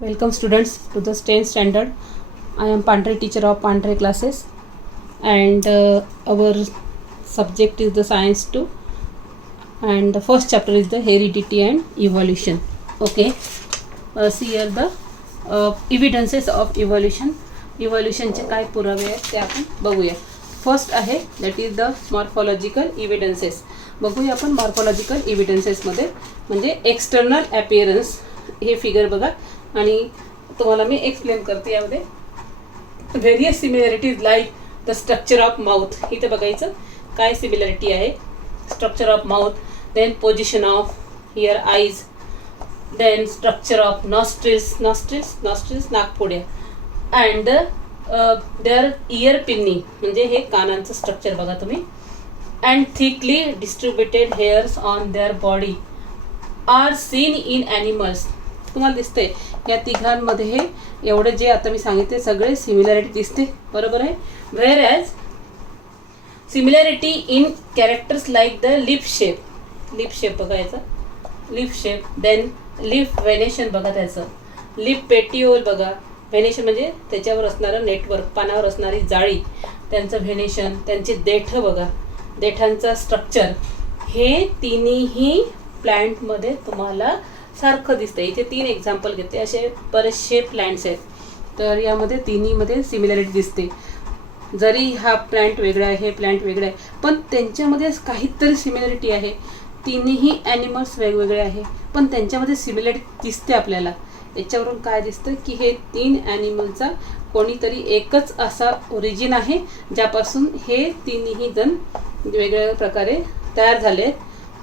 Welcome students to the 10th standard. I am Pandre, teacher of Pandre classes, and our subject is the science 2, and the first chapter is the heredity and evolution. Okay, see here the evidences of evolution. Evolutionचे काय पुरावे आहेत ते आपण बघूया. First आहे that is the morphological evidences. बघूया आपण morphological एव्हिडन्सेसमध्ये म्हणजे एक्सटर्नल अपीअरन्स. हे फिगर बघा आणि तुम्हाला मी एक्सप्लेन करते. यामध्ये various similarities like the structure of mouth. इथे बघायचं काय सिमिलॅरिटी आहे. Structure of mouth, then position of here eyes, then structure of nostrils नाकपुड्या, अँड देअर इयर पिन्नी म्हणजे हे कानांचं स्ट्रक्चर बघा तुम्ही. And thickly distributed hairs on their body are seen in animals. तुम्हाला दिसतंय या तिघांमध्ये हे एवढे जे आता मी सांगितले सगळे सिमिलॅरिटी दिसते, बरोबर आहे. Whereas similarity in characters like the lip shape बघा याचा lip shape, then lip venation बघा त्याचं, लिप पेटिओल बघा. व्हेनेशन म्हणजे त्याच्यावर असणारं नेटवर्क, पानावर असणारी जाळी, त्यांचं व्हेनेशन, त्यांचे देठ बघा, देठांचा स्ट्रक्चर. हे तिन्ही प्लांटमध्ये तुम्हाला सारखं दिसतं. इथे 3 एक्झाम्पल घेते, असे बरेचसे प्लांट्स आहेत. तर यामध्ये तिन्हीमध्ये सिमिलॅरिटी दिसते. जरी हा प्लांट वेगळा आहे, हे प्लांट वेगळा आहे, पण त्यांच्यामध्ये काहीतरी सिमिलॅरिटी आहे. तिन्ही ॲनिमल्स वेगवेगळे आहे, पण त्यांच्यामध्ये सिमिलॅरिटी दिसते आपल्याला. याच्यावरून काय दिसतं की हे 3 ॲनिमलचा कोणीतरी एकच असा ओरिजिन आहे ज्यापासून हे तिन्ही जण वेगवेगळ्या प्रकारे तयार झाले.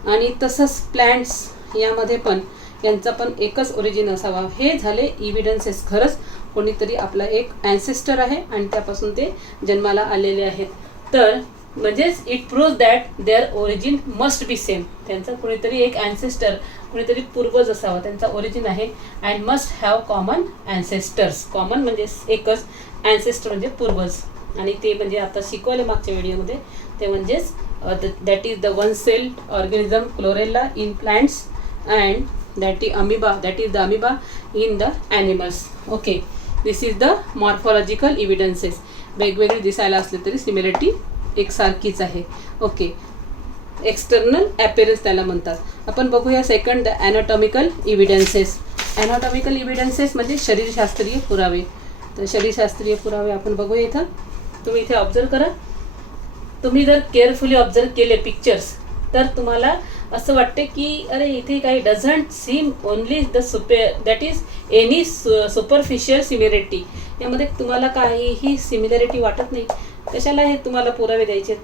आणि तसंच प्लांट्स यामध्ये पण यांचा पण एकच ओरिजिन असावा. हे झाले इव्हिडन्सेस. खरंच कोणीतरी आपला एक ॲन्सेस्टर आहे आणि त्यापासून ते जन्माला आलेले आहेत. तर म्हणजेच it prove that their origin must be same. त्यांचा कोणीतरी एक ॲन्सेस्टर, कोणीतरी पूर्वज असावा, त्यांचा ओरिजिन आहे. And must have common ancestors. Common म्हणजे एकच, ॲन्सेस्टर म्हणजे पूर्वज. आणि ते म्हणजे आता शिकवले मागच्या व्हिडिओमध्ये, ते म्हणजेच that is the one sailed organism chlorella in plants and that is the amoeba in the animals. Okay, this is the morphological evidences. वेगवेगळे दिसायला असले तरी सिमिलॅरिटी एकसारखीच आहे. ओके, एक्सटर्नल अपीअरन्स त्याला म्हणतात. आपण बघूया सेकंड द ॲनाटॉमिकल इव्हिडन्सेस. ॲनाटॉमिकल इव्हिडन्सेस म्हणजे शरीरशास्त्रीय पुरावे. तर शरीरशास्त्रीय पुरावे आपण बघूया. इथं तुम्ही इथे ऑब्झर्व करा. तुम्ही जर केअरफुली ऑब्झर्व केले पिक्चर्स तर तुम्हाला असं वाटते की अरे इथे काही doesn't seem only the that is any superficial similarity. यामध्ये तुम्हाला काहीही सिमिलॅरिटी वाटत नाही. कशाला हे तुम्हाला पुरावे द्यायचे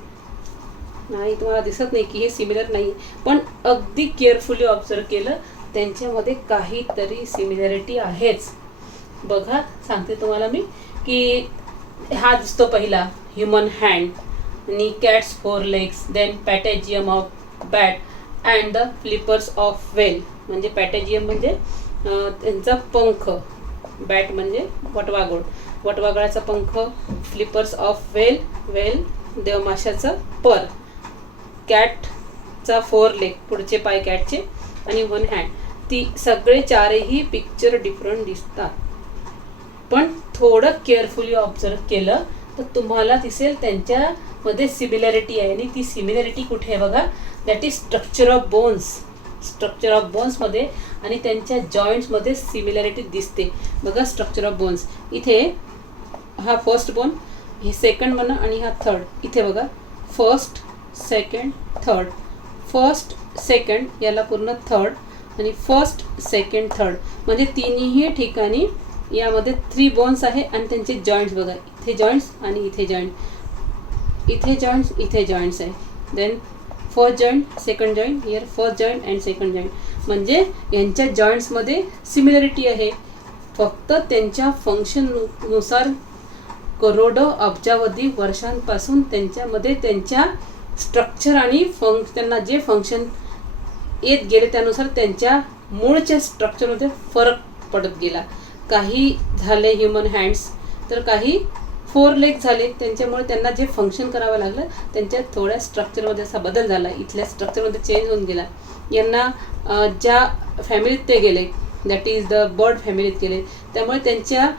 नाही, तुम्हाला दिसत नाही की हे सिमिलर नाही. पण अगदी केअरफुली ऑब्झर्व केलं त्यांच्यामध्ये काहीतरी सिमिलॅरिटी आहेच. बघा सांगते तुम्हाला मी की हा दिसतो पहिला ह्युमन हँड आणि cats 4 legs, then patagium of bat and the flippers of whale. म्हणजे पॅटेजियम म्हणजे त्यांचा पंख, बॅट म्हणजे वटवागळाचा पंख, फ्लिपर्स ऑफ वेल देवमाशाचं पर, कॅटचा 4 leg पुढचे पाय कॅटचे, आणि 1 hand. ती सगळे चारही पिक्चर डिफरंट दिसतात. पण थोडं केअरफुली ऑब्झर्व केलं तर तुम्हाला दिसेल त्यांच्यामध्ये सिमिलॅरिटी आहे. आणि ती सिमिलॅरिटी कुठे आहे बघा, दॅट इज स्ट्रक्चर ऑफ बोन्समध्ये आणि त्यांच्या जॉईंट्समध्ये सिमिलॅरिटी दिसते. बघा स्ट्रक्चर ऑफ बोन्स. इथे हा फर्स्ट बोन, हे सेकंड म्हणा आणि हा थर्ड. इथे बघा first second third, first second याला पूर्ण थर्ड, आणि फर्स्ट सेकंड थर्ड म्हणजे तिन्ही ठिकाणी यामध्ये 3 बोन्स आहे. आणि त्यांचे जॉईंट्स बघा, इथे जॉईंट्स आणि इथे जॉईंट, इथे जॉईंट्स आहे. Then first joint, second joint, here first joint and second joint. म्हणजे यांच्या जॉईंट्समध्ये सिमिलॅरिटी आहे. फक्त त्यांच्या फंक्शननुसार करोडो अब्जावधी वर्षांपासून त्यांच्यामध्ये त्यांच्या स्ट्रक्चर आणि त्यांना जे फंक्शन येत गेले त्यानुसार त्यांच्या मूळच्या स्ट्रक्चरमध्ये फरक पडत गेला. काही झाले ह्युमन हँड्स, तर काही 4 legs झाले. त्यांच्यामुळे त्यांना जे फंक्शन करावं लागलं त्यांच्या थोड्या स्ट्रक्चरमध्ये असा बदल झाला, इथल्या स्ट्रक्चरमध्ये चेंज होऊन गेला. यांना ज्या फॅमिलीत ते गेले दॅट इज द बर्ड फॅमिलीत गेले. त्यामुळे त्यांच्या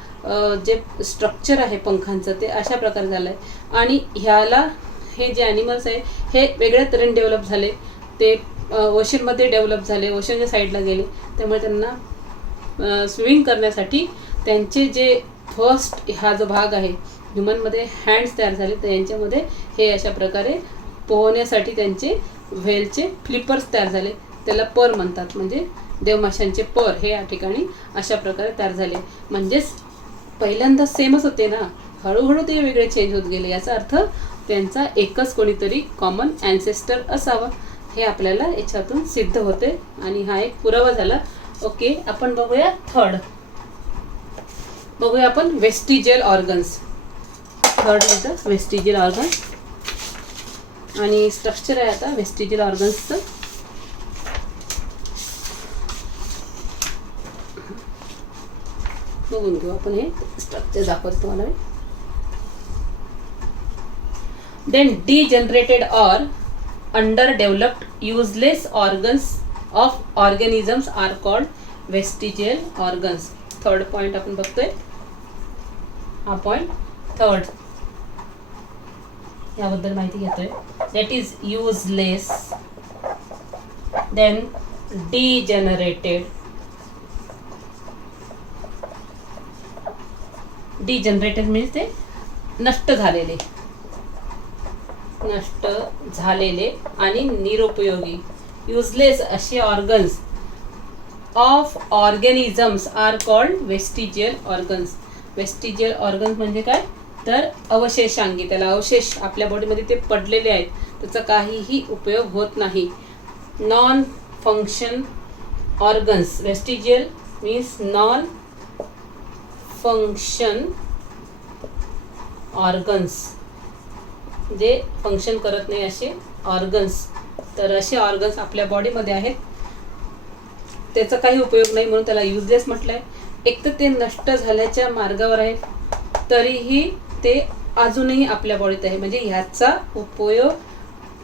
जे स्ट्रक्चर आहे पंखांचं ते अशा प्रकारे झालं आहे. आणि ह्याला हे जे ॲनिमल्स आहे हे वेगळ्या तऱ्हेने डेव्हलप झाले. ते ओशनमध्ये डेव्हलप झाले, ओशनच्या साईडला गेले. त्यामुळे त्यांना स्विमिंग करण्यासाठी त्यांचे जे फर्स्ट हा जो भाग आहे ह्युमनमध्ये हँड्स तयार झाले, तर यांच्यामध्ये हे अशा प्रकारे पोहण्यासाठी त्यांचे व्हेलचे फ्लिपर्स तयार झाले. त्याला पर म्हणतात, म्हणजे देवमाशांचे पर हे या ठिकाणी अशा प्रकारे तयार झाले. म्हणजेच पहिल्यांदा सेमच होते ना, हळूहळू ते वेगळे चेंज होत गेले. याचा अर्थ त्यांचा एकच कोणीतरी कॉमन ॲन्सेस्टर असावा हे आपल्याला याच्यातून सिद्ध होते आणि हा एक पुरावा झाला. ओके, आपण बघूया थर्ड. बघूया आपण vestigial organs. Third is the vestigial organs आणि स्ट्रक्चर आहे आता वेस्टिजियल ऑर्गन्सचं. बघून घेऊ आपण, हे स्ट्रक्चर दाखवतो तुम्हाला. देन डिजनरेटेड और underdeveloped useless organs of organisms are called vestigial organs. Third point आपण बघतोय, हा पॉइंट थर्ड याबद्दल माहिती घेतोय. That is useless, then degenerated. Degenerated means ते नष्ट झालेले, नष्ट झालेले आणि निरुपयोगी. युजलेस असे organs of organisms are called vestigial organs. Vestigial organs म्हणजे काय, तर अवशेषांगी. त्याला अवशेष आपल्या बॉडीमध्ये ते पडलेले आहेत, त्याचा काहीही उपयोग होत नाही. Non function organs. Vestigial means non function organs, जे फंक्शन करत नाही असे ऑर्गन्स. तर असे ऑर्गन्स आपल्या बॉडीमध्ये आहेत, त्याचा काही उपयोग नाही म्हणून त्याला युजलेस म्हटलं आहे. एक तर ते नष्ट झाल्याच्या मार्गावर आहेत, तरीही ते अजूनही आपल्या बॉडीत आहे. म्हणजे ह्याचा उपयोग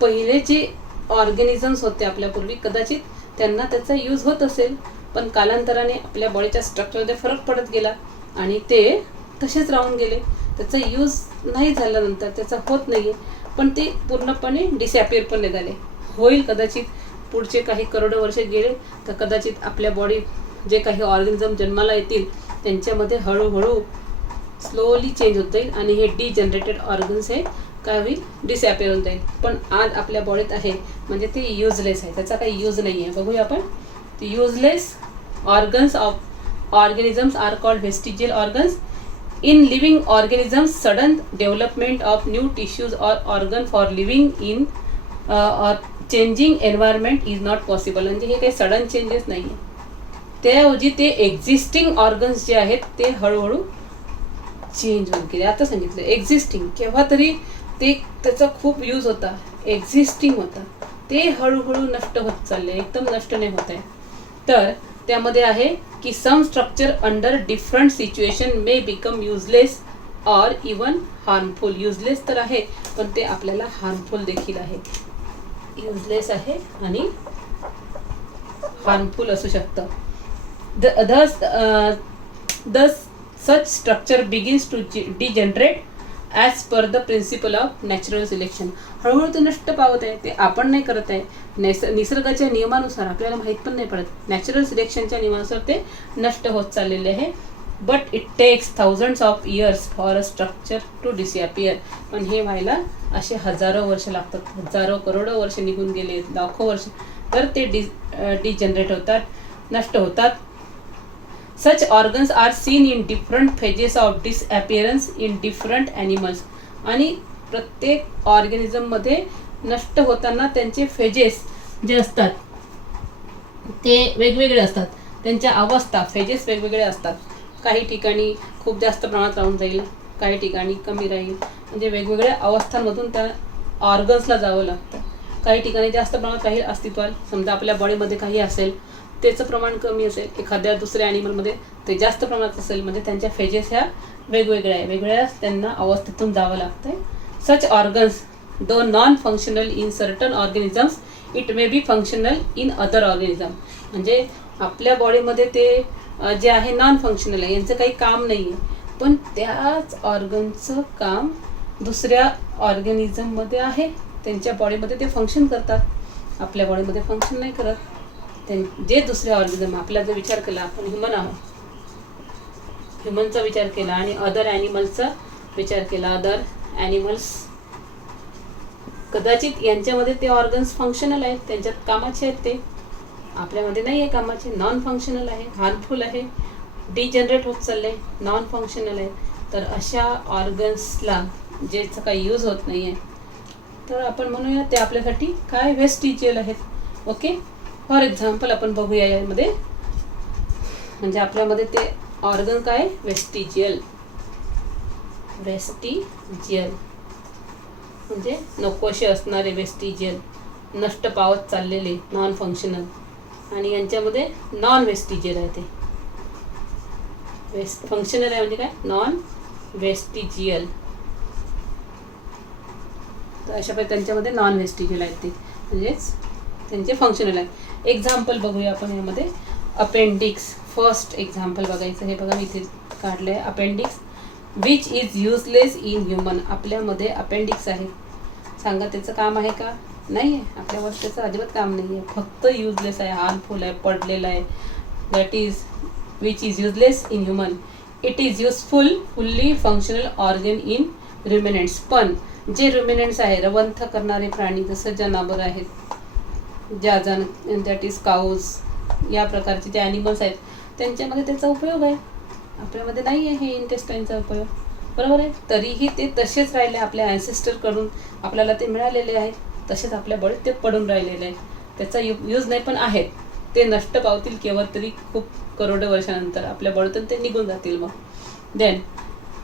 पहिले जे ऑर्गॅनिझम्स होते आपल्यापूर्वी, कदाचित त्यांना त्याचा यूज होत असेल, पण कालांतराने आपल्या बॉडीच्या स्ट्रक्चरमध्ये फरक पडत गेला आणि ते तसेच राहून गेले. त्याचा यूज नाही झाल्यानंतर त्याचा होत नाही आहे, पण ते पूर्णपणे डिसॅपिअर पण नाही झाले. होईल कदाचित पुढचे काही करोडो वर्ष गेले तर कदाचित आपल्या बॉडीत जे काही ऑर्गॅनिझम जन्माला येतील त्यांच्यामध्ये हळूहळू स्लोली चेंज होत जाईल आणि हे डिजनरेटेड ऑर्गन्स हे काय होईल, डिसॅपिअर होऊन जाईल. पण आज आपल्या बॉडीत आहे म्हणजे ते युजलेस आहे, त्याचा काही यूज नाही आहे. बघूया आपण. Useless organs of organisms are called vestigial organs. In living organisms, sudden development of new tissues or organ for living in or changing environment is not possible. म्हणजे हे काही सडन चेंजेस नाही आहे. त्याऐवजी ते एक्झिस्टिंग ऑर्गन्स जे आहेत ते हळूहळू चेंज होत गेले. आता सांगितलं एक्झिस्टिंग, केव्हा तरी ते त्याचा खूप यूज होता, एक्झिस्टिंग होता, ते हळूहळू नष्ट होत चालले, एकदम नष्ट नाही होत आहे. तर त्यामध्ये आहे की some structure under different situation may become useless or even harmful. Useless तर आहे पण ते आपल्याला हार्मफुल देखील आहे. युजलेस आहे आणि हार्मफुल असू शकतं. thus such structure begins to degenerate as per the principle of natural selection. हळूहळू ते नष्ट पावत आहे, ते आपण नाही करत आहे. निसर्गाच्या नियमानुसार आपल्याला माहीत पण नाही पडत, नॅचरल सिलेक्शनच्या नियमानुसार ते नष्ट होत चाललेले आहे. But it takes thousands of years for a structure to disappear. पण हे व्हायला असे हजारो वर्ष लागतात, हजारो करोडो वर्ष निघून गेले, लाखो वर्ष, तर ते डिजनरेट होतात, नष्ट होतात. Such organs are seen in different phases of disappearance in different animals. आणि प्रत्येक ऑर्गॅनिझममध्ये नष्ट होताना त्यांचे फेजेस जे असतात ते वेगवेगळे असतात. त्यांच्या अवस्था फेजेस वेगवेगळे असतात. काही ठिकाणी खूप जास्त प्रमाणात राहून जाईल, काही ठिकाणी कमी राहील. म्हणजे वेगवेगळ्या अवस्थांमधून त्या ऑर्गन्सला जावं लागतं. काही ठिकाणी जास्त प्रमाणात राहील अस्तित्वात. समजा आपल्या बॉडीमध्ये काही असेल, त्याचं प्रमाण कमी असेल, एखाद्या दुसऱ्या ॲनिमलमध्ये ते जास्त प्रमाणात असेल, म्हणजे त्यांच्या फेजेस ह्या वेगवेगळ्या आहे, वेगळ्या त्यांना अवस्थेतून जावं लागतं आहे. Such organs though non functional in certain organisms it may be functional in other organism. म्हणजे आपल्या बॉडीमध्ये ते जे आहे नॉन फंक्शनल आहे, यांचं काही काम नाही आहे, पण त्याच ऑर्गनचं काम दुसऱ्या ऑर्गॅनिझममध्ये आहे, त्यांच्या बॉडीमध्ये ते फंक्शन करतात, आपल्या बॉडीमध्ये फंक्शन नाही करत. जे दुसऱ्या ऑर्गॅनिझम, आपला जर विचार केला, आपण ह्युमन आहोत, ह्युमनचा विचार केला आणि अदर ॲनिमल्सचा विचार केला, अदर ॲनिमल्स कदाचित यांच्यामध्ये ते ऑर्गन्स फंक्शनल आहेत, त्यांच्यात कामाचे आहेत, ते आपल्यामध्ये नाही आहे कामाचे, नॉन फंक्शनल आहे, हार्मफुल आहे, डिजनरेट होत चालले, नॉन फंक्शनल आहे. तर अशा ऑर्गन्सला ज्याचा काही यूज होत नाही आहे, तर आपण म्हणूया ते आपल्यासाठी काय वेस्टिजियल आहेत. ओके, फॉर एक्झाम्पल आपण बघूया यामध्ये, म्हणजे आपल्यामध्ये ते ऑर्गन काय, वेस्टिजियल. वेस्टिजियल म्हणजे नकोशे असणारे, वेस्टिजियल नष्ट पावत चाललेले, नॉन फंक्शनल. आणि यांच्यामध्ये नॉन वेस्टिजियल आहे, ते फंक्शनल आहे म्हणजे काय, नॉन वेस्टिजियल. तर अशा प्रकारे त्यांच्यामध्ये नॉन वेस्टिजियल आहेत, ते म्हणजेच त्यांचे फंक्शनल आहे. एक्झाम्पल बघूया आपण यामध्ये. अपेंडिक्स, फर्स्ट एक्झाम्पल बघायचं, हे बघा मी इथे काढलं आहे. Appendix which is useless in human. आपल्यामध्ये अपेंडिक्स आहे, सांगा त्याचं काम आहे का, नाही आहे, आपल्यावर त्याचं अजिबात काम नाही आहे, फक्त युजलेस आहे, हार्मफुल आहे, पडलेलं आहे. That is which is useless in human. It is useful, fully functional organ in ruminants. पण जे रुमिनंट्स आहे, रवंथ करणारे प्राणी, जसं जनावर आहेत, दॅट इज काऊज, या प्रकारचे जे ॲनिमल्स आहेत, त्यांच्यामध्ये त्याचा उपयोग आहे, आपल्यामध्ये नाही आहे हे इंटेस्टाईनचा उपयोग, बरोबर आहे. तरीही ते तसेच राहिले, आपल्या ॲन्सेस्टरकडून आपल्याला ते मिळालेले आहेत, तसेच आपल्या बॉडीत ते पडून राहिलेले आहे, त्याचा यूज नाही, पण आहेत, ते नष्ट पावतील केव्हा तरी, खूप करोडो वर्षानंतर आपल्या बॉडीतून ते निघून जातील मग. देन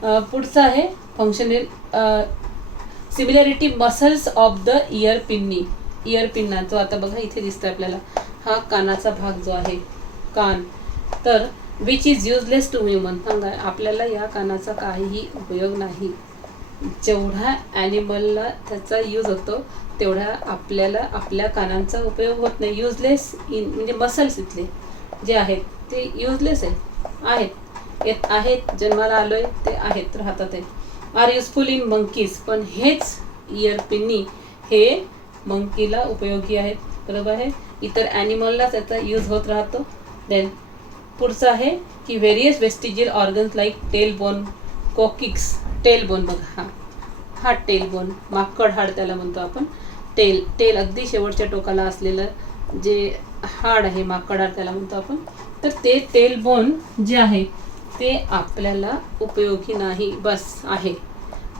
पुढचं आहे functional similarity muscles of the ear pinnae. Ear pinna जो आता बघा इथे दिसतं आपल्याला, हा कानाचा भाग जो आहे, कान, तर which is useless to human. सांगा, आपल्याला या कानाचा काहीही उपयोग नाही. जेवढा ॲनिमलला त्याचा यूज होतो तेवढा आपल्याला आपल्या कानांचा उपयोग होत नाही. युजलेस इन म्हणजे मसल्स इथले जे आहेत ते युजलेस आहेत, येत आहेत, जन्माला आलो आहे, ते आहेत, राहतात आहे. Are useful in monkeys. पण हेच इयर पिन्नी हे मंकीला उपयोगी आहेत, बरोबर आहे, इतर ॲनिमलला त्याचा यूज होत राहतो. देन पुढचं आहे की various vestigial organs like tail bone, coccyx. Tail bone बघा, हा टेल बोन, माकड हाड त्याला म्हणतो आपण. टेल अगदी शेवटच्या टोकाला असलेलं जे हाड आहे, माकड हाड त्याला म्हणतो आपण. तर ते टेल बोन जे आहे ते आपल्याला उपयोगी नाही, बस आहे,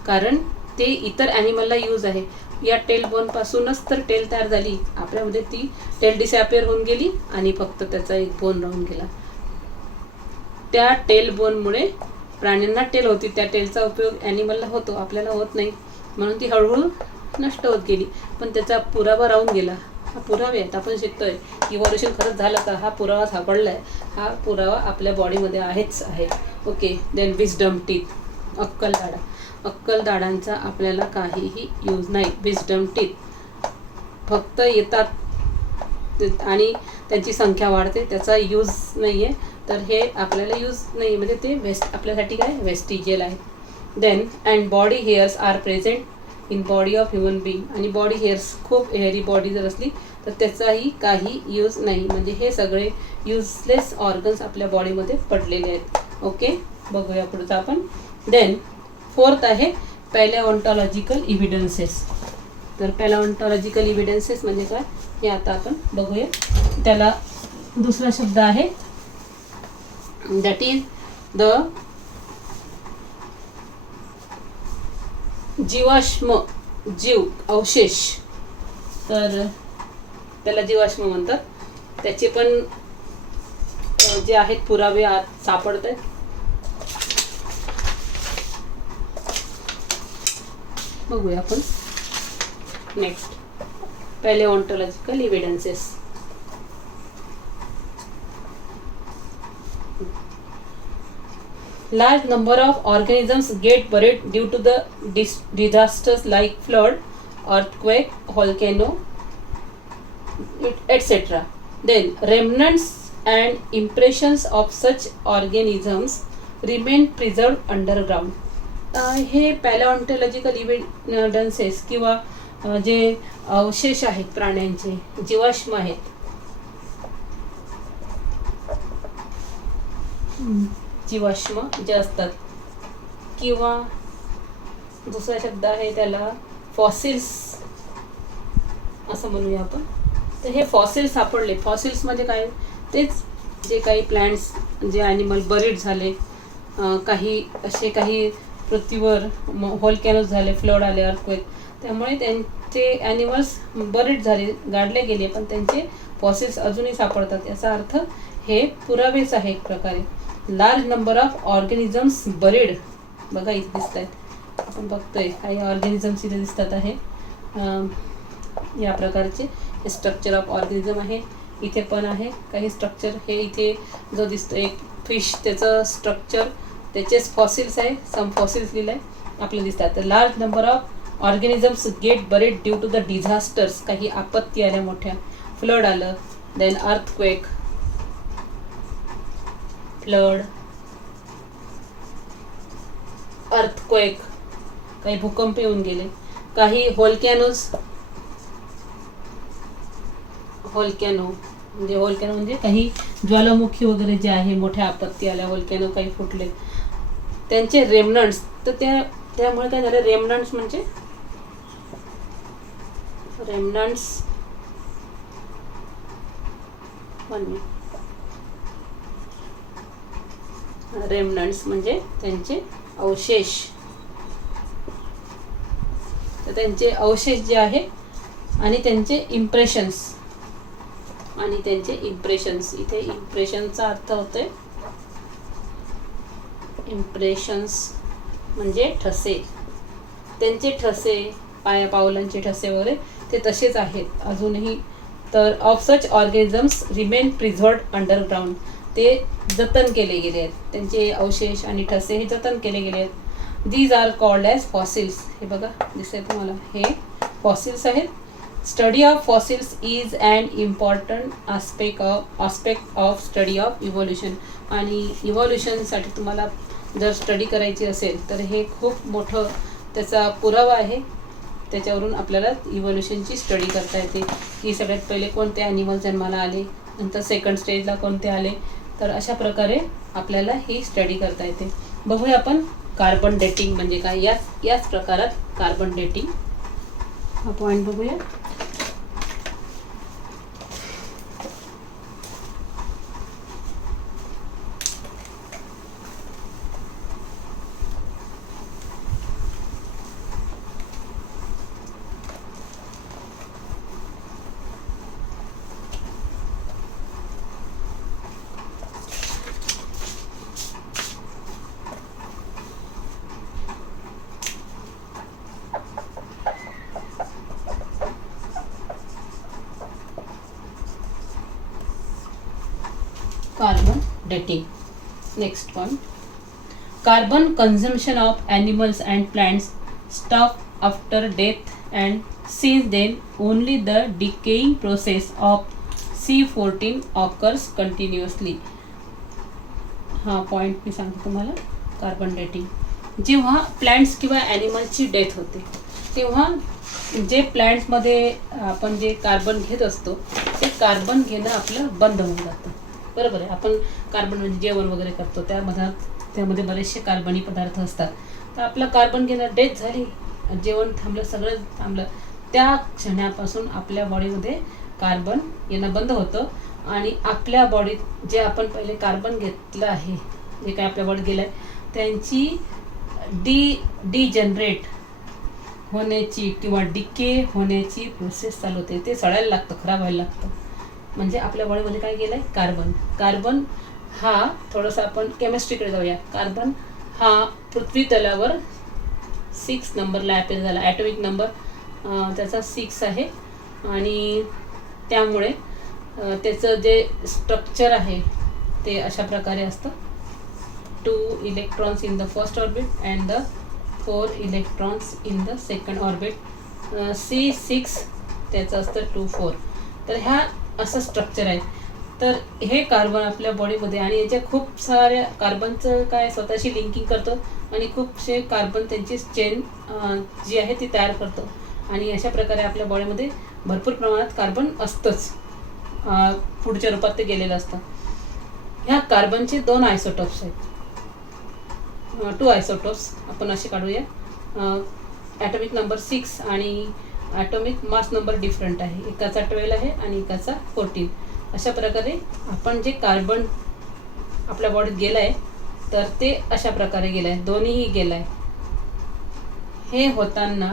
कारण ते इतर ॲनिमलला यूज आहे. या टेल बोनपासूनच तर टेल तयार झाली, आपल्यामध्ये ती टेल डिसअपिअर होऊन गेली आणि फक्त त्याचा एक बोन राहून गेला. त्या टेल बोनमुळे प्राण्यांना टेल होती, त्या टेलचा उपयोग ॲनिमलला होतो, आपल्याला होत नाही, म्हणून ती हळूहळू नष्ट होत गेली. पण त्याचा पुरावा राहून गेला. हा पुरावे आहेत, आपण शिकतोय इव्हॉल्युशन खरंच झालं का, हा पुरावा सापडला आहे, हा पुरावा आपल्या बॉडीमध्ये आहेच आहे. ओके. देन विजडम टीथ, अक्कलदाढा. अक्कलदाढांचा आपल्याला काहीही यूज नाही. विजडम टीथ फक्त येतात आणि त्यांची संख्या वाढते, त्याचा यूज नाही आहे, तर हे आपल्याला यूज नाही, म्हणजे ते आपल्यासाठी काय वेस्टिजियल आहे. Then and body hairs are present in body of human being. आणि बॉडी हेअर्स, खूप हेअरी बॉडी जर असली तर त्याचाही काही यूज नाही, म्हणजे हे सगळे युजलेस ऑर्गन्स आपल्या बॉडीमध्ये पडलेले आहेत. ओके, बघूया पुढचं आपण. देन फोर्थ आहे पॅलेओन्टॉलॉजिकल इव्हिडन्सेस. तर पॅलेओन्टॉलॉजिकल इव्हिडन्सेस म्हणजे काय हे आता आपण बघूया. त्याला दुसरा शब्द आहे, दॅट इज द जीवाश्म, जीव, अवशेष. तर त्याला जीवाश्म म्हणतात. त्याचे पण जे आहेत पुरावे आत सापडत आहेत. बघूया आपण next. Palaeontological evidences. Large number of organisms get buried due to the disasters like flood, earthquake, volcano, etc. Then remnants and impressions of such organisms remain preserved underground. हे पॅलिओन्टॉलॉजिकल इव्हिडन्सेस किंवा जे अवशेष आहेत प्राण्यांचे, जीवाश्म आहेत, जीवाश्म जे असतात, किंवा दुसरा शब्द आहे त्याला फॉसिल्स असं म्हणूया आपण. तर हे फॉसिल्स सापडले. फॉसिल्समध्ये काय, तेच जे काही प्लॅन्ट्स, जे ॲनिमल बरीड झाले, काही असे काही पृथ्वीवर व्होल्कॅनोज झाले, फ्लड आले, अर्थक्वेक, त्यामुळे त्यांचे ॲनिमल्स बरीड झाले, गाडले गेले, पण त्यांचे फॉसिल्स अजूनही सापडतात. याचा अर्थ हे पुरावेच आहे एक प्रकारे. Large number of organisms buried, बघा इथे दिसत आहेत, आपण बघतोय काही ऑर्गॅनिझम्स इथे दिसतात आहे. या प्रकारचे स्ट्रक्चर ऑफ ऑर्गॅनिझम आहे. इथे पण आहे काही स्ट्रक्चर. हे इथे जो दिसतो एक फिश, त्याचं स्ट्रक्चर, त्याचेच फॉसिल्स आहे. सम फॉसिल्स लिहिलं आहे आपल्याला दिसतात. तर large number of organisms get buried due to the disasters, काही आपत्ती आल्या मोठ्या, फ्लड आलं, देन अर्थक्वेक, फ्लड, अर्थक्वेक, काही भूकंप येऊन गेले, काही व्होल्कॅनो म्हणजे काही ज्वालामुखी वगैरे जे आहे, मोठ्या आपत्ती आल्या, व्होल्कॅनो काही फुटले, त्यांचे रेमनंट्स. तर त्यामुळे काय झालं, रेमनंट्स म्हणजे रेमनंट्स म्हणजे त्यांचे अवशेष. तर त्यांचे अवशेष जे आहे आणि त्यांचे इम्प्रेशन्स, इथे इम्प्रेशनचा अर्थ होतोय, इम्प्रेशन्स म्हणजे ठसे, त्यांचे ठसे, पावलांचे ठसे वगैरे ते तसेच आहेत अजूनही. तर of such organisms remain preserved underground, ते जतन केले गेले आहेत, त्यांचे अवशेष आणि ठसे हे जतन केले गेले आहेत. These are called as fossils. हे बघा दिसतंय तुम्हाला, हे फॉसिल्स आहेत. Study of fossils is an important aspect of study of evolution. आणि इव्होल्युशनसाठी तुम्हाला जर स्टडी करायची असेल तर हे खूप मोठं त्याचा पुरावा आहे. त्याच्यावरून आपल्याला इव्होल्युशनची स्टडी करता येते की सगळ्यात पहिले कोणते ॲनिमल जन्माला आले, नंतर सेकंड स्टेजला कोणते आले. तर अशा प्रकारे आपल्याला ही स्टडी करता येते. बघूया आपण कार्बन डेटिंग म्हणजे काय. याच प्रकारात कार्बन डेटिंग हा पॉईंट बघूया. Carbon dating. Next one. Carbon consumption of animals and plants stop after death, and since then only the decaying process of C14 occurs continuously. हा पॉईंट मी सांगते तुम्हाला. कार्बन डेटिंग, जेव्हा प्लॅन्ट्स किंवा ॲनिमलची death होते तेव्हा जे प्लॅन्ट्समध्ये आपण जे कार्बन घेत असतो ते कार्बन घेणं आपलं बंद होऊन जातं. बरोबर आहे. आपण कार्बन म्हणजे जेवण वगैरे करतो त्यामध्ये बरेचसे कार्बनी पदार्थ असतात. तर आपलं कार्बन घेणं डेथ झाली, जेवण थांबलं, सगळं थांबलं, त्या क्षणापासून आपल्या बॉडीमध्ये कार्बन येणं बंद होतं. आणि आपल्या बॉडीत जे आपण पहिले कार्बन घेतलं आहे, जे काय आपल्या बॉडीत गेलं आहे, त्यांची डिजनरेट होण्याची किंवा डिके होण्याची प्रोसेस चालू होते. ते सडायला लागतं, खराब व्हायला लागतं. म्हणजे आपल्या बॉडीमध्ये काय गेलं आहे, कार्बन हा थोडंसं आपण केमिस्ट्रीकडे जाऊया. कार्बन हा पृथ्वी तलावर 6 नंबरला अपेअर झाला. ॲटॉमिक नंबर त्याचा 6 आहे. आणि त्यामुळे त्याचं जे स्ट्रक्चर आहे ते अशा प्रकारे असतं. 2 electrons in the first orbit and the 4 electrons in the second orbit. C6 त्याचं असतं 2, 4. तर ह्या असं स्ट्रक्चर आहे. तर हे कार्बन आपल्या बॉडीमध्ये आणि याच्या खूप साऱ्या कार्बनचं काय स्वतःशी लिंकिंग करतं आणि खूपसे कार्बन त्यांची चेन जी आहे ती तयार करतं आणि अशा प्रकारे आपल्या बॉडीमध्ये भरपूर प्रमाणात कार्बन असतंच, पुढच्या रूपात ते गेलेलं असतं. ह्या कार्बनचे 2 आयसोटोप्स आहेत, 2 आयसोटोप्स आपण असे काढूया. ॲटॉमिक नंबर 6 आणि ॲटॉमिक मास नंबर डिफरंट आहे, एकाचा 12 आहे आणि एकाचा 14. अशा प्रकारे आपण जे कार्बन आपल्या बॉडीत गेलं आहे तर ते अशा प्रकारे गेलं आहे, दोन्हीही गेलं आहे. हे होताना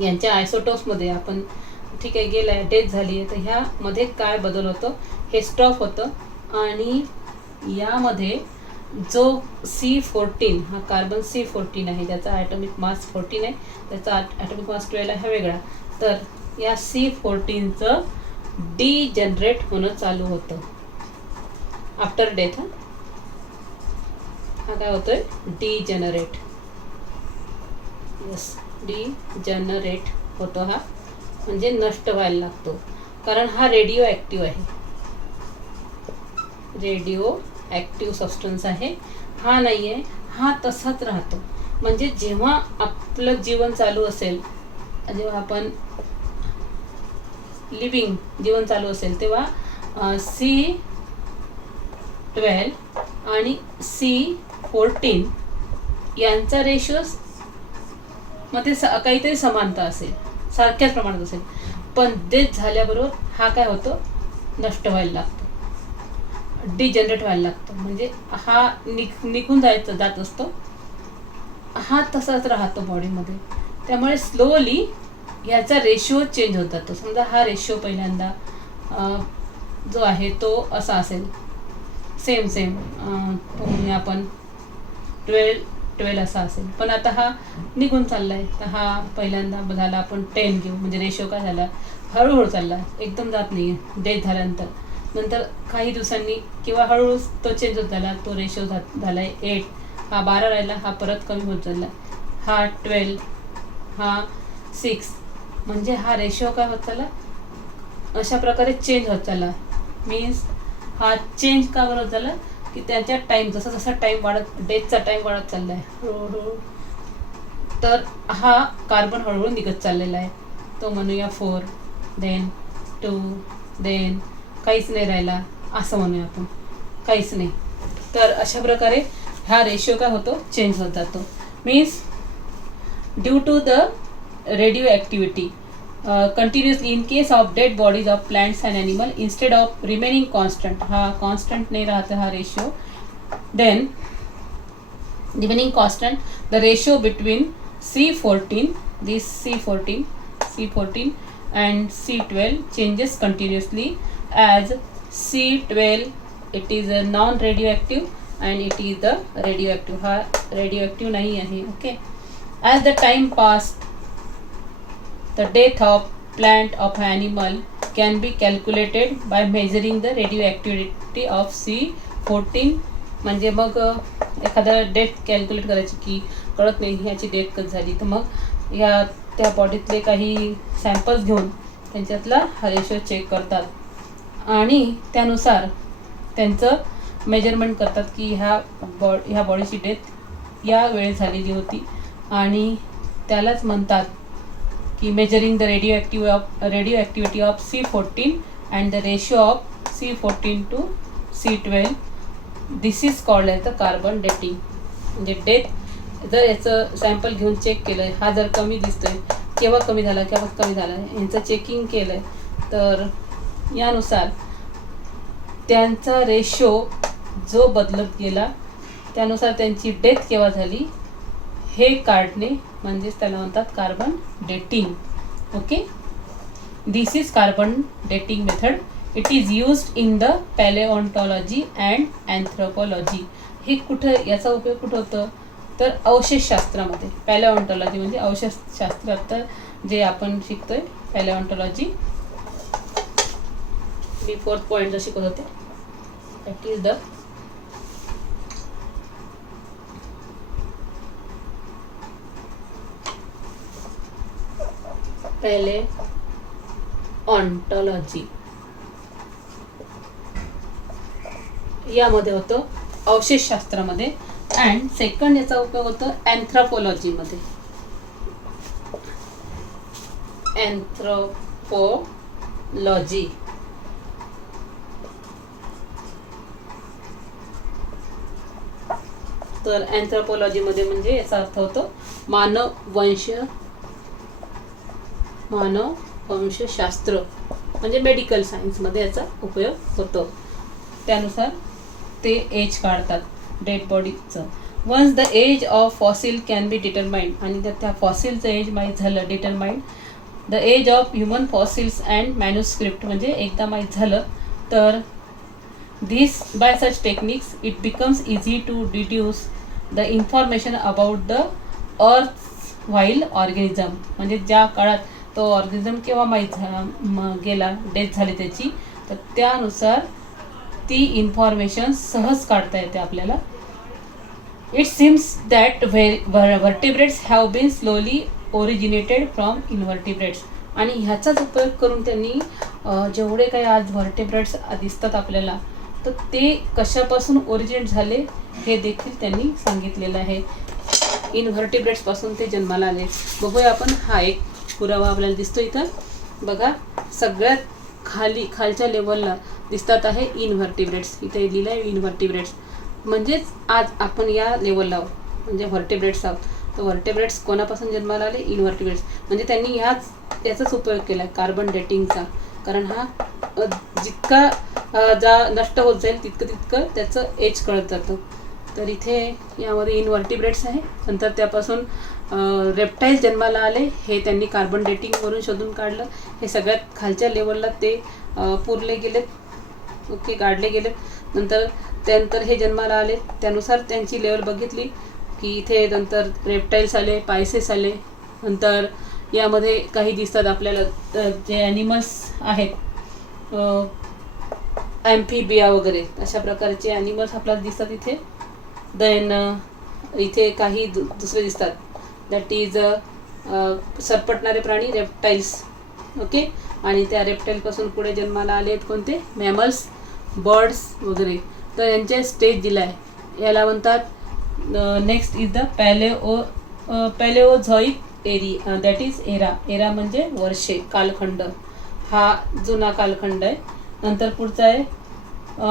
यांच्या आयसोटोप्समध्ये आपण ठीक आहे गेलं आहे, डेथ झाली आहे, तर ह्यामध्ये काय बदल होतं, हे स्टॉप होतं आणि यामध्ये जो C14 हा कार्बन C14 आहे, ज्याचा ॲटॉमिक मास 14 आहे, त्याचा ॲटॉमिक मास 12 आहे, हा वेगळा. तर या C14चं डिजनरेट होणं चालू होतं आफ्टर डेथ. हा काय होतोय, डिजनरेट. यस, डिजनरेट होतो हा, म्हणजे नष्ट व्हायला लागतो, कारण हा रेडिओ ॲक्टिव्ह आहे, रेडिओ ॲक्टिव्ह सबस्टन्स आहे. हा नाही आहे, हा तसाच राहतो. म्हणजे जेव्हा आपलं जीवन चालू असेल, जेव्हा आपण लिव्हिंग जीवन चालू असेल, तेव्हा C12 आणि C14 यांचा रेशो मध्ये काहीतरी समानता असेल, सारख्याच प्रमाणात असेल. पण डेथ झाल्याबरोबर हा काय होतो, नष्ट व्हायला लागतो, डिजनरेट व्हायला लागतो. म्हणजे हा निघून जात असतो, हा तसाच राहतो बॉडीमध्ये. त्यामुळे स्लोली ह्याचा रेशो चेंज होत जातो. समजा हा रेशो पहिल्यांदा जो आहे तो असा असेल, सेम आपण 12 असा असेल, पण आता हा निघून चालला आहे, तर हा पहिल्यांदा झाला आपण 10 घेऊ, म्हणजे रेशो काय झाला, हळूहळू चालला, एकदम जात नाही आहे डेथ झाल्यानंतर. नंतर काही दिवसांनी किंवा हळूहळू तो चेंज होत झाला, तो रेशो झाला आहे 8, हा 12 राहिला, हा परत कमी होत चालला, हा 12, हा 6, म्हणजे हा रेशो काय होत चालला, अशा प्रकारे चेंज होत चालला. मीन्स हा चेंज का बरं होत झाला, की त्यांच्या टाईम जसा जसा टाईम वाढत, डेथचा टाईम वाढत चालला आहे हळूहळू, तर हा कार्बन हळूहळू निघत चाललेला आहे. तो म्हणूया 4, देन 2, देन काहीच नाही राहिला, असं म्हणूया आपण, काहीच नाही. तर अशा प्रकारे हा रेशिओ काय होतो, चेंज होत जातो. Means due to the radioactivity continuously in case of dead bodies of plants and animal, instead of remaining constant, हा constant नहीं रहता हा ratio, then remaining constant, the ratio between C14 and C12 changes continuously, as C12 it is a non-radioactive and it is the radioactive, हा radioactive नहीं आहे. Okay, as the time passed, the death of plant of animal can be calculated by measuring the radioactivity of C14. म्हणजे मग एखादा death calculate करायची की कळत नाही ह्याची डेथ कधी झाली, तर मग या त्या बॉडीतले काही सॅम्पल्स घेऊन त्यांच्यातला हा रेशो चेक करतात आणि त्यानुसार त्यांचं मेजरमेंट करतात की ह्या बॉडीची डेथ या वेळेस झालेली होती, आणि त्यालाच म्हणतात की measuring the radioactivity of C14 and the ratio of C14 to C12. This is called as the carbon dating. म्हणजे डेथ जर याचं सॅम्पल घेऊन चेक केलं, हा जर कमी दिसतोय, केव्हा कमी झाला केव्हा कमी झाला यांचं चेकिंग केलं, तर यानुसार त्यांचा रेशो जो बदलत गेला त्यानुसार त्यांची डेथ केव्हा झाली हे काढणे, म्हणजेच त्याला म्हणतात carbon dating. Okay, this is carbon dating method. It is used in the palaeontology and anthropology. हे कुठं याचा उपयोग कुठं होतं, तर अवशेषशास्त्रामध्ये. पॅलेओंटॉलॉजी म्हणजे अवशेषशास्त्रात, तर जे आपण शिकतोय पॅलेओंटॉलॉजी, मी 4th पॉईंटला शिकवत होते, दॅट इज द paleontology. यामध्ये होतं अवशेषशास्त्रामध्ये. अँड सेकंड याचा उपयोग होतो अँथ्रोपॉलॉजीमध्ये. अँथ्रोपॉलॉजी तर अँथ्रोपॉलॉजीमध्ये म्हणजे याचा अर्थ होतो मानववंशशास्त्र म्हणजे मेडिकल सायन्समध्ये याचा उपयोग होतो. त्यानुसार ते एज काढतात डेड बॉडीचं. Once the age of fossil can be determined आणि जर त्या फॉसिलचं एज माहीत झालं determined the age of human fossils and manuscript म्हणजे एकदा माहीत झालं तर this by such techniques it becomes easy to deduce the information about the earth while organism म्हणजे ज्या काळात तो ऑर्गॅनिझम केव्हा माहीत गेला डेथ झाली त्याची तर त्यानुसार ती इन्फॉर्मेशन सहज काढता येते आपल्याला. It seems that vertebrates have been slowly originated from invertebrates आणि ह्याचाच उपयोग करून त्यांनी जेवढे काही आज व्हर्टिब्रेट्स दिसतात आपल्याला तर ते कशापासून ओरिजिनेट झाले हे देखील त्यांनी सांगितलेलं आहे. इनव्हर्टिब्रेट्सपासून ते जन्माला आले. बघूया आपण हा एक पुरावा आपल्याला दिसतो इथं. बघा सगळ्यात खालच्या लेवलला दिसतात आहे इनव्हर्टिब्रेट्स. इथे लिहिलं आहे इनव्हर्टिब्रेट्स म्हणजेच आज आपण या लेवलला आहोत म्हणजे व्हर्टिब्रेट्स आहोत. तर व्हर्टिब्रेट्स कोणापासून जन्माला आले इनव्हर्टिब्रेट्स म्हणजे त्यांनी याचाच उपयोग केला आहे कार्बन डेटिंगचा. कारण हा जितका नष्ट होत जाईल तितकं त्याचं एज कळत जातं. तर इथे यामध्ये इनव्हर्टिब्रेट्स आहे. नंतर त्यापासून रेप्टाईल्स जन्माला आले हे त्यांनी कार्बन डेटिंगवरून शोधून काढलं. हे सगळ्यात खालच्या लेवलला ते पुरले गेलेत ओके काढले गेलेत. त्यानंतर हे जन्माला आले त्यानुसार त्यांची लेवल बघितली की इथे नंतर रेप्टाईल्स आले पायसेस आले. नंतर यामध्ये काही दिसतात आपल्याला जे ॲनिमल्स आहेत ॲम्फिबिया वगैरे अशा प्रकारचे ॲनिमल्स आपल्याला दिसतात इथे. देन इथे काही दुसरे दिसतात दॅट इज सरपटणारे प्राणी रेप्टाईल्स ओके. आणि त्या रेप्टाईलपासून पुढे जन्माला आले आहेत कोणते मॅमल्स बर्ड्स वगैरे. तर यांचे स्टेज दिला आहे याला म्हणतात. Next is the palaeozoic that is era म्हणजे वर्षे कालखंड हा जुना कालखंड आहे. नंतर पुढचा आहे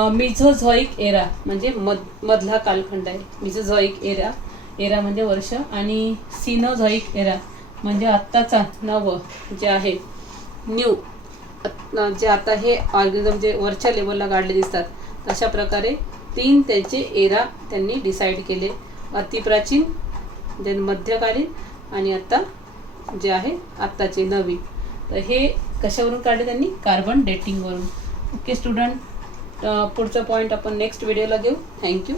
मिझोझॉइक एरा म्हणजे मधला कालखंड आहे. मिझोझॉइक एरा म्हणजे वर्ष आणि सिनोझॉइक एरा म्हणजे आत्ताचा नवं जे आहे न्यू जे आता हे ऑर्गॅनिझम जे वरच्या लेवलला काढले दिसतात तशा प्रकारे 3 त्यांचे एरा त्यांनी डिसाईड केले. अतिप्राचीन देन मध्यकालीन आणि आता जे आहे आत्ताचे नवीन. तर हे कशावरून काढले त्यांनी कार्बन डेटिंगवरून. ओके स्टुडंट पुढचा पॉईंट आपण नेक्स्ट व्हिडिओला घेऊ. थँक्यू.